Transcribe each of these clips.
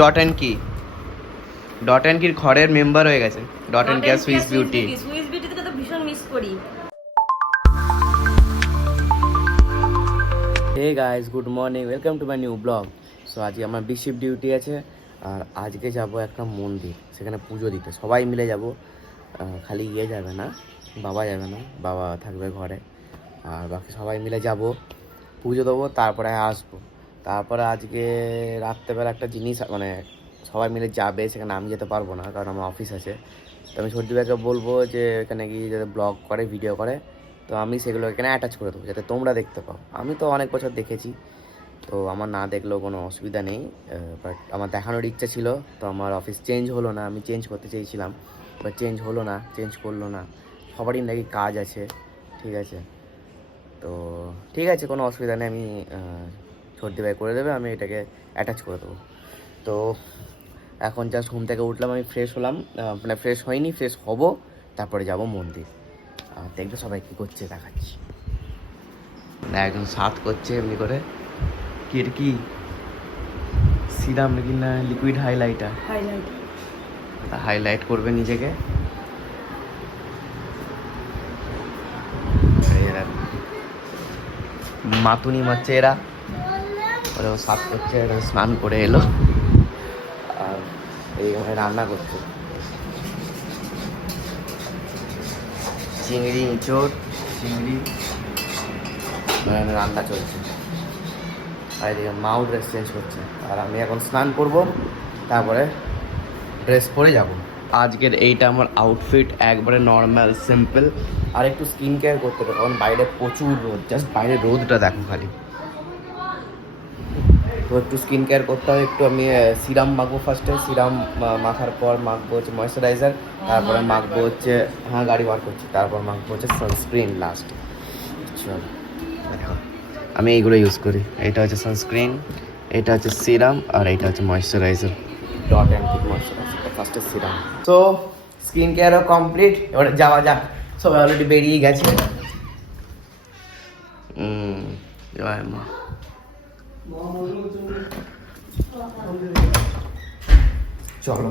Dot and Key, Dot and কির ঘরের member হয়ে গেছে। Dot and care Swiss Beauty. Swiss বিউটিতে তো ভীষণ মিস করি। Hey guys, good morning, welcome to my new blog. So আজকে আমার বিশিপ ডিউটি আছে, আর আজকে যাব একটা মন্দির, সেখানে পুজো দিতে সবাই মিলে যাব। খালি ইয়ে যাবে না, বাবা যাবে না, বাবা থাকবে ঘরে, আর বাকি সবাই মিলে যাব, পুজো দেবো, তারপরে আসবো। তারপরে আজকে রাত্রেবেলা একটা জিনিস, মানে সবাই মিলে যাবে, সেখানে আমি যেতে পারবো না কারণ আমার অফিস আছে। তো আমি সর্দি ভাইকে বলবো যে এখানে গিয়ে যাতে ব্লগ করে, ভিডিও করে, তো আমি সেগুলো এখানে অ্যাটাচ করে দেবো যাতে তোমরা দেখতে পাও। আমি তো অনেক বছর দেখেছি, তো আমার না দেখলেও কোনো অসুবিধা নেই, বাট আমার দেখানোর ইচ্ছা ছিল। তো আমার অফিস চেঞ্জ হলো না, আমি চেঞ্জ করতে চেয়েছিলাম, বাট চেঞ্জ হলো না, চেঞ্জ করলো না। সবারই নাকি কাজ আছে, ঠিক আছে। তো ঠিক আছে, কোনো অসুবিধা নেই, আমি সর্দি ভাই করে দেবে, আমি এটাকে অ্যাটাচ করে দেবো। তো এখন জাস্ট ঘুম থেকে উঠলাম, আমি ফ্রেশ হলাম, মানে ফ্রেশ হয়নি, ফ্রেশ হব, তারপরে যাব মন্দির। দেখবে সবাই কী করছে দেখাচ্ছি। একজন সাত করছে এমনি করে, কি সিরাম নাকি না লিকুইড হাইলাইটার, হাইলাইট করবে নিজেকে। মাতুনি মারছে এরা, ওরা সাত করছে, এরা স্নান করে এলো, আর এইখানে রান্না করছে চিংড়ি, ইঁচড়, চিংড়ি, রান্না চলছে। আর এদিকে মাও ড্রেস চেঞ্জ করছে, আর আমি এখন স্নান করব, তারপরে ড্রেস পরে যাব। আজকের এইটা আমার আউটফিট, একবারে নর্মাল সিম্পল। আর একটু স্কিন কেয়ার করতে হবে কারণ বাইরে প্রচুর রোদ, জাস্ট বাইরে রোদটা দেখো খালি। তো একটু স্কিন কেয়ার করতে হবে, একটু আমি সিরাম মাখবো ফার্স্টে, সিরাম মাখার পর মাখবো হচ্ছে ময়েশ্চারাইজার, তারপরে মাখবো হচ্ছে, হ্যাঁ গাড়ি বার করছি, তারপর মাখবো হচ্ছে সানস্ক্রিন লাস্ট। চল দেখো, আমি এইগুলো ইউজ করি। এটা হচ্ছে সানস্ক্রিন, এটা হচ্ছে সিরাম, আর এটা হচ্ছে moisturiser, dot and kick moisturiser. ফার্স্টে সিরাম। তো স্কিন কেয়ারও কমপ্লিট, এবারে যাওয়া যাক। সবাই অলরেডি বেরিয়ে গেছে। জয় মা। চলো,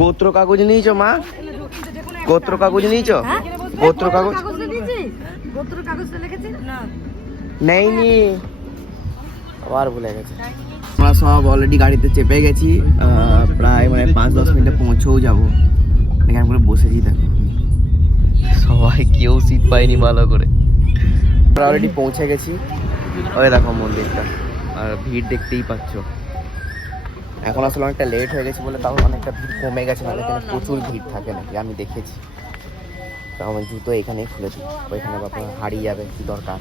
গোত্র কাগজ নিয়েছো মা? গোত্র কাগজ নিয়েছো? গোত্র কাগজ নেইনি, আবার ভুলে গেছে। আমরা সব অলরেডি গাড়িতে চেপে গেছি, প্রায় মানে 5-10 মিনিটে পৌঁছেও যাবো। এখানে করে বসেছি, দেখো সবাই, কেউ সিট পায়নি ভালো করে। আমরা অলরেডি পৌঁছে গেছি, ওই দেখো মন্দিরটা, আর ভিড় দেখতেই পাচ্ছ। এখন আসলে অনেকটা লেট হয়ে গেছে বলে তাও অনেকটা ভিড় কমে গেছে, নাহলে এখানে প্রচুর ভিড় থাকে নাকি, আমি দেখেছি। তো আমি জুতো এখানেই খুলে দিই, ওইখানে বাবা হারিয়ে যাবে, কি দরকার।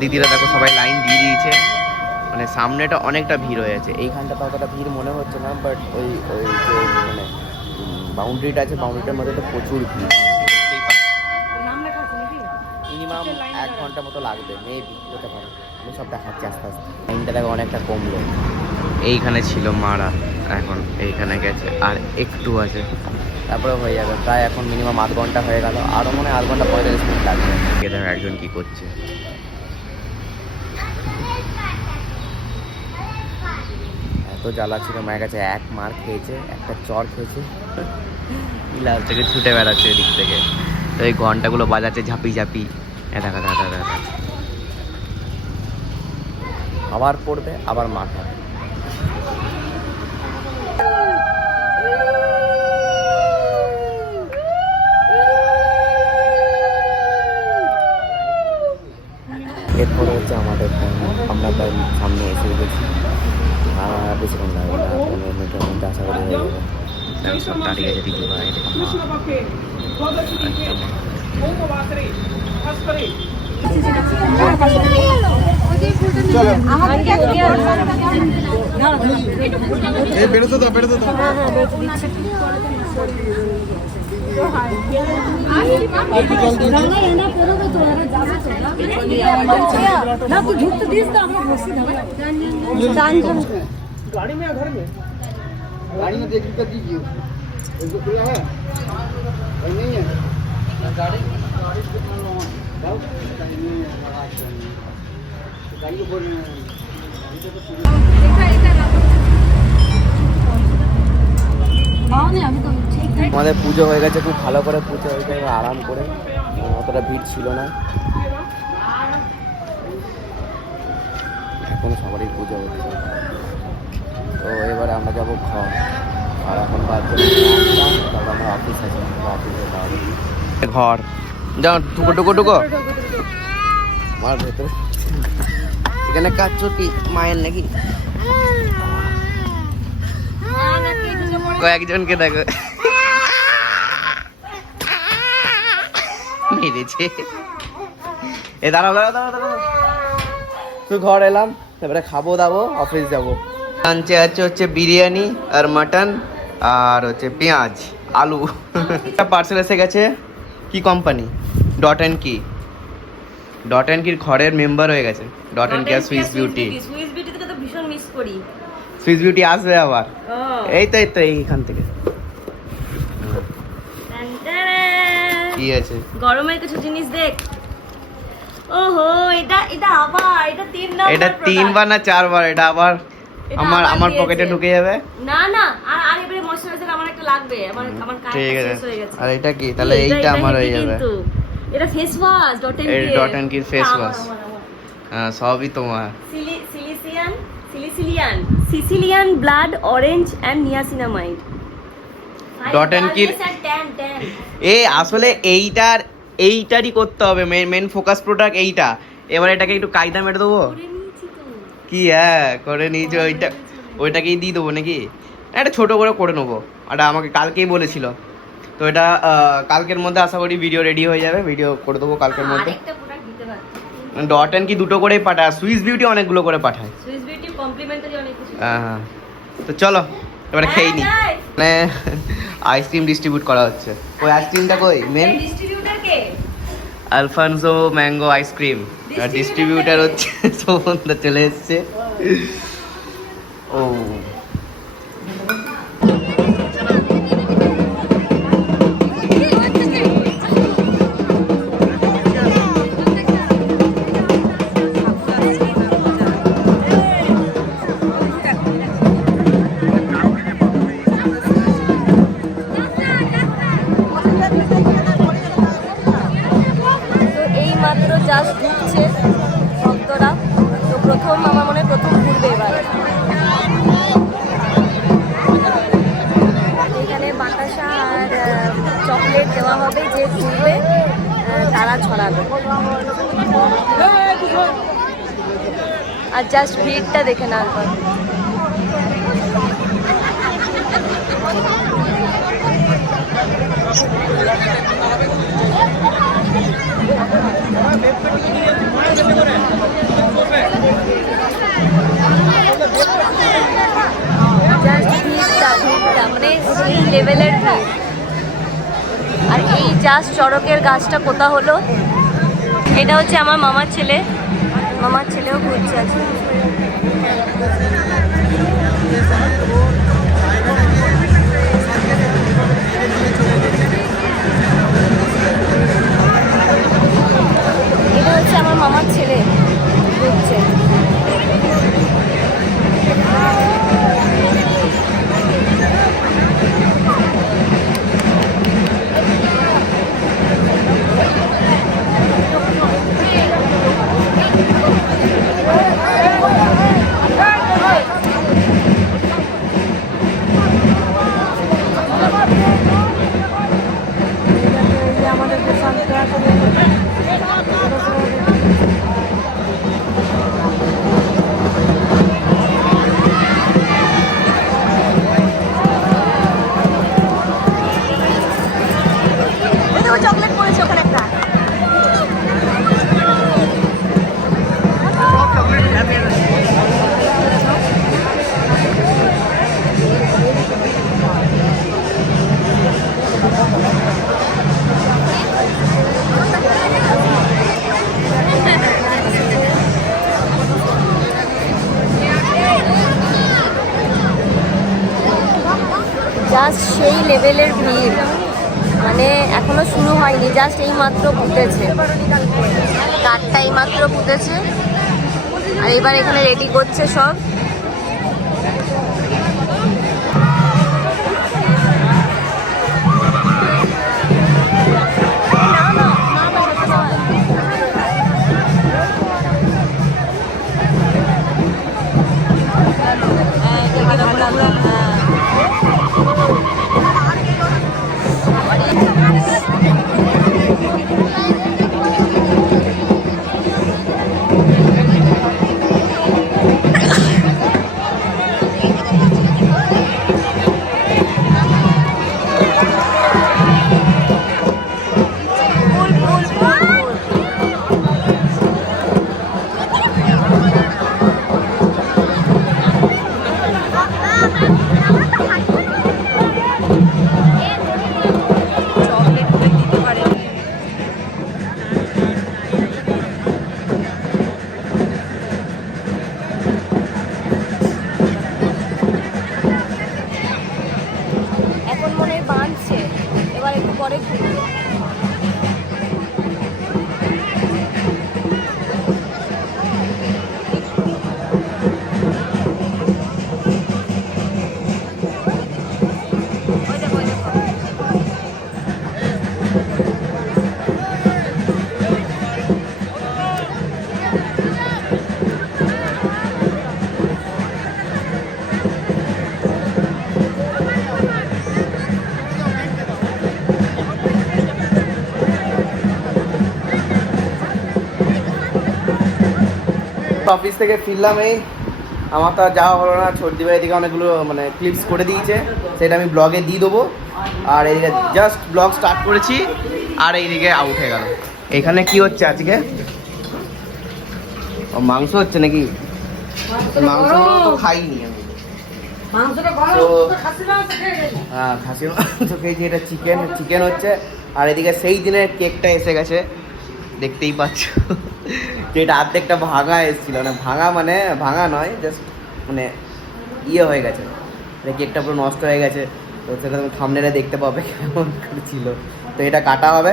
দিদিরা দেখো সবাই লাইন দিয়ে দিয়েছে, মানে সামনেটা অনেকটা ভিড় হয়ে আছে, এইখানটা তো অতটা ভিড় মনে হচ্ছে না, বাট ওই ওই যে মানে বাউন্ডারিটা আছে, বাউন্ডারিটার মধ্যে তো প্রচুর ভিড়। মিনিমাম 1 ঘন্টা মতো লাগবে, মেবি হতে পারে। আমি সব দেখাচ্ছি আস্তে আস্তে। লাইনটা দেখো অনেকটা কমলো, এইখানে ছিল মারা, এখন এইখানে গেছে, আর একটু আছে, তারপরে হয়ে যাবে। প্রায় এখন মিনিমাম 8 ঘন্টা হয়ে গেল, আরও মনে হয় 8 ঘন্টা 45 মিনিট লাগবে। দেখো একজন কি করছে, এত জ্বালা ছিল মায়ের কাছে, এক মার খেয়েছে, একটা চর খেয়েছে, লাস্ট থেকে ছুটে বেড়াচ্ছে এদিক থেকে। তো এই ঘন্টাগুলো বাজাচ্ছে ঝাঁপি ঝাঁপি, দেখা দেখা দেখা, আবার পড়বে, আবার মার খাবে। এরপরে হচ্ছে আমাদের, আমরা তার সামনে এসে গেছি, আর বেশিক্ষণ লাগবে না, 15 মিনিটের মধ্যে আশা করি হয়ে যাবে। সব দাঁড়িয়ে আছে দিদি ভাই, ना तू झूठ तो दिस ना गाड़ी में या घर में? गाड़ी में देख कर दीजिए। इसको खुला है? भाई नहीं है। गाड़ी कितना लो? गाड़ी नहीं है, गाड़ी को बोल रहे हैं। আমাদের পুজো হয়ে গেছে, খুব ভালো করে পুজো হয়ে গেছে, আরাম করে, অতটা ভিড় ছিল না। এখন সবারই পুজো হচ্ছে। তো এবারে আমরা যাবো ঘর, আর এখন বাজছে তারপর আমার অফিস আছে, অফিসে যাবো। ঘর যাও, ঢুকো ঢুকো ঢুকো আমার ভেতরে। এখানে কাজ কি মায়ের নাকি? কয়েকজনকে দেখো মেরেছে। এ দাঁড়াও দাঁড়াও দাঁড়াও দাঁড়াও, তুই ঘর এলাম, এবারে খাবো দাবো, অফিস যাবো। লাঞ্চে আছে হচ্ছে বিরিয়ানি আর মাটন আর হচ্ছে পেঁয়াজ আলু। একটা পার্সেল এসে গেছে। কি company? Dot and Key. Dot and কির ঘরের মেম্বার হয়ে গেছে। ডট অ্যান্ড কি আর সুইস বিউটি। সুইস বিউটি থেকে তো ভীষণ মিস করি। সুইস বিউটি আসবে আবার। এই তো এইখান থেকে। কি আছে? গরমের কিছু জিনিস দেখ। ওহো, এটা আবার এটা 3 নাম্বার। এটা 3 বার না 4 বার, এটা আবার আমার পকেটে ঢুকে যাবে। না না, আর এবারে ময়শ্চারাইজার আমার একটা লাগবে। আমার কাজ শেষ হয়ে গেছে। আর এটা কি? তাহলে এইটা আমার হয়ে যাবে। এটা face wash, Dot and Key. Dot and কির ফেস ওয়াশ। হ্যাঁ, সবই তোমার। Sicilian blood orange and niacinamide. ডট অ্যান্ড কির আসলে এইটারই করতে হবে, মেন ফোকাস প্রোডাক্ট এইটা। এবার এটাকে একটু কায়দা মেরে দেবো। কি? হ্যাঁ, করে নিয়েছি। ওইটাকেই দিয়ে দেবো নাকি? একটা ছোট করে নেবো। এটা আমাকে কালকেই বলেছিল, তো এটা কালকের মধ্যে আশা করি ভিডিও রেডি হয়ে যাবে। ভিডিও করে দেবো কালকের মধ্যে। ডট অ্যান্ড কি দুটো করেই পাঠায়, সুইস বিউটি অনেকগুলো করে পাঠায়। সুইস বিউটি কমপ্লিমেন্টারি অনেক কিছু। হ্যাঁ, তো চলো এবারে খেয়ে নি। মানে আইসক্রিম ডিস্ট্রিবিউট করা হচ্ছে। ওই আইসক্রিমটা কই? মেন ডিস্ট্রিবিউটর কে? Alphonso mango ice cream. আর ডিস্ট্রিবিউটার হচ্ছে সোমন্দা চলে এসছে। ও জাস্ট ঢুকছে ভক্তরা, তো প্রথম আমার মনে হয় প্রথম ঘুরবে এবার। এখানে বাতাসা আর চকলেট দেওয়া হবে, যে ঘুরবে তারা ছড়াবে। আর জাস্ট ভিড়টা দেখে না একবার। মানে সেই লেভেলের ভিড়। আর এই জাস্ট চড়কের গাছটা কোথা হলো? এটা হচ্ছে আমার মামার ছেলেও ঘুরছে আছে। এটা হচ্ছে আমার মামার ছেলে ঘুরছে। চকলেট পড়েছে ওখানে একটা। লেভেলের ভিড়, মানে এখনো শুরু হয়নি, জাস্ট এই মাত্র ফুটেছে, কাঠটা এই মাত্র ফুটেছে। আর এবার এখানে রেডি করছে সব। এখন মনে হয় বাঁধছে, এবার একটু পরে খুলবে। অফিস থেকে ফিরলাম, এই আমার তো আর যাওয়া হলো না। সর্দি ভাই দিকে অনেকগুলো মানে ক্লিপস করে দিয়েছে, সেটা আমি ব্লগে দিয়ে দেবো। আর এইদিকে জাস্ট ব্লগ স্টার্ট করেছি আর এইদিকে আউট হয়ে গেল। এখানে কি হচ্ছে আজকে? ও মাংস হচ্ছে নাকি? মাংস তো খাইনি আমি। হ্যাঁ, খাসির মাংস খেয়েছি, এটা চিকেন হচ্ছে। আর এদিকে সেই দিনের কেকটা এসে গেছে, দেখতেই পাচ্ছ। যেটা অর্ধেকটা ভাঙা এসেছিল, মানে ভাঙা নয়, জাস্ট মানে ইয়ে হয়ে গেছে, কেকটা পুরো নষ্ট হয়ে গেছে। তো সেটা তুমি থাম্বনেলে দেখতে পাবে কেমন ছিল। তো এটা কাটা হবে,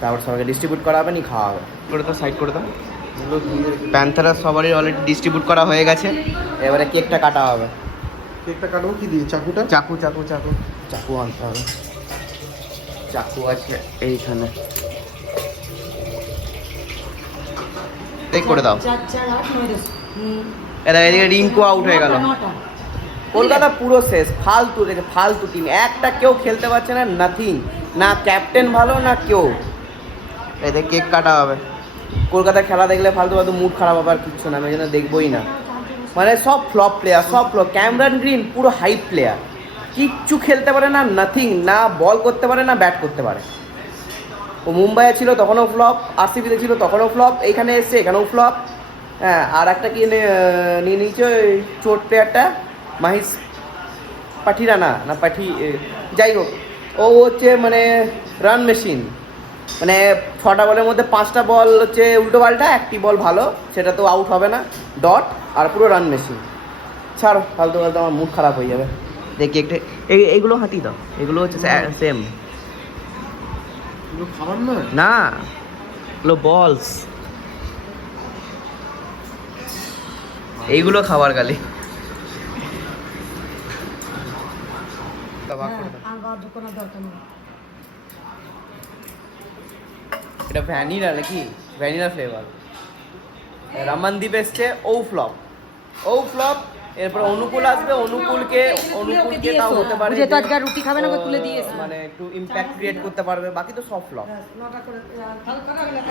তারপর সবাইকে ডিস্ট্রিবিউট করা হবে, নি খাওয়া হবে। করে দাও, সাইড করে দাও। প্যান্থারা সবারই অলরেডি ডিস্ট্রিবিউট করা হয়ে গেছে, এবারে কেকটা কাটা হবে। কেকটা কাটবো কি দিয়ে? চাকুটা? চাকু আনতে হবে। চাকু আছে এইখানে, করে দাও। এদিকে রিঙ্কু আউট হয়ে গেল। কলকাতা পুরো শেষ, ফালতু টিম, একটা কেউ খেলতে পারছে না, নাথিং, না ক্যাপ্টেন ভালো না কেউ। এতে কেক কাটা হবে। কলকাতা খেলা দেখলে ফালতু মুড খারাপ হবে, আর কিচ্ছু না, আমি জন্য দেখবোই না। মানে সব ফ্লপ প্লেয়ার, ক্যামেরন গ্রিন পুরো হাইপ প্লেয়ার, কিচ্ছু খেলতে পারে না, নাথিং, না বল করতে পারে না ব্যাট করতে পারে। ও মুম্বাইয়ে ছিল তখনও ফ্লপ, আরসিবিতে ছিল তখনও ফ্লপ, এইখানে এসছে এখানেও ফ্লপ। হ্যাঁ, আর একটা কি নিয়ে নিয়েছে ওই চোট প্লেয়ারটা, মাহিস পাঠিরানা না পাঠি, যাই হোক, ও হচ্ছে মানে রান মেশিন। মানে 6টা বলের মধ্যে 5টা বল হচ্ছে উল্টো পাল্টা, একটি বল ভালো, সেটা তো আউট হবে না, ডট, আর পুরো রান মেশিন। ছাড়ো, ফালতু আমার মুড খারাপ হয়ে যাবে। দেখি একটা এইগুলো হাঁটি দাও, এগুলো হচ্ছে সেম খাবার না, না এগুলো বলস, এইগুলো খাবার গালি। এটা ভ্যানিলা নাকি? Vanilla flavour. রামানদীপ এসছে, ও ফ্লপ। এরপর অনুকূল আসবে, অনুকূলকে তাও হতে পারে বুঝে তো আজকে আর রুটি খাবে না, ওকে তুলে দিয়েছে। মানে একটু ইমপ্যাক্ট ক্রিয়েট করতে পারবে, বাকি তো সব ফ্লপ। 9টা করে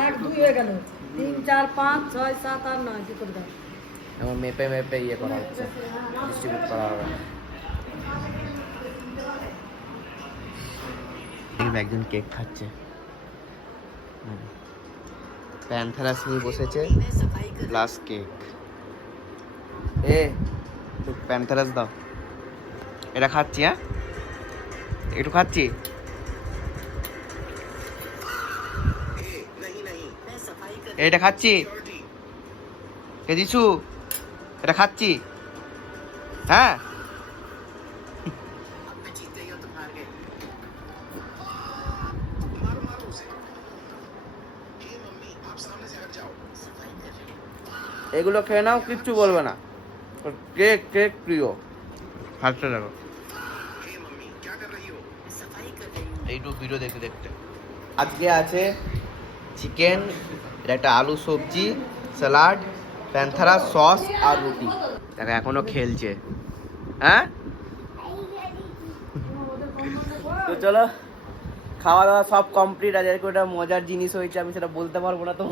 1 2 হয়ে গেল, 3 4 5 6 7 8 9 কি করে দাও। আমার মেপে ইয়ে করা হচ্ছে, ডিস্ট্রিবিউট করা হবে। একজন কেক খাচ্ছে, প্যান্থারাস নিয়ে বসেছে, লাস্ট কেক। প্যান্থারাস দাও, এটা খাচ্ছি। হ্যাঁ, একটু খাচ্ছি। এটা খাচ্ছি, কে দিছু? এটা খাচ্ছি। হ্যাঁ, এগুলো খেয়ে নাও, কিচ্ছু বলবে না। কেক কেক প্রিয়, হাতটা দেখো। এইটু ভিডিও দেখতে দেখতে আজকে আছে চিকেন, এটা একটা আলু সবজি, স্যালাড, প্যান্থারা সস আর রুটি। দেখো এখনো খেলছে। হ্যাঁ তো চলো, খাওয়া দাওয়া সব কমপ্লিট। আর এরকম একটা মজার জিনিস হয়েছে, আমি সেটা বলতে পারবো না তো।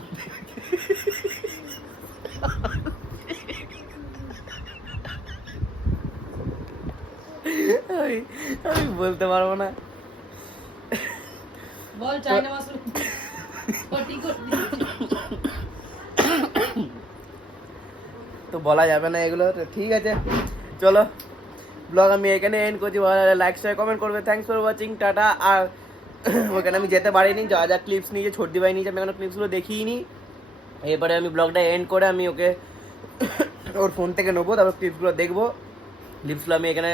আমি বলতে পারবো না। বল চাইনা মাশরুম পটি করতে তো বলা যাবে না এগুলো, তো ঠিক আছে চলো, ব্লগ আমি এখানে এন্ড করছি। ভালো লাগলে লাইক শেয়ার কমেন্ট করবে। থ্যাংকস ফর ওয়াচিং, টাটা। আর ওখানে আমি যেতে পারিনি, যা যা ক্লিপস নিয়েছে ছোটদি ভাই নিয়েছে, আমি এখনো ক্লিপসগুলো দেখিইনি। এরপরে আমি ব্লগটা এন্ড করে আমি ওকে ওর ফোন থেকে নেবো, তারপর ক্লিপসগুলো দেখবো। ক্লিপসগুলো আমি এখানে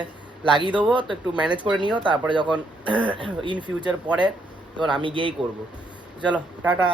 লাগিয়ে দেবো, তো একটু ম্যানেজ করে নিও। তারপরে যখন ইন ফিউচার পরে তখন আমি গিয়েই করবো। চলো টাটা।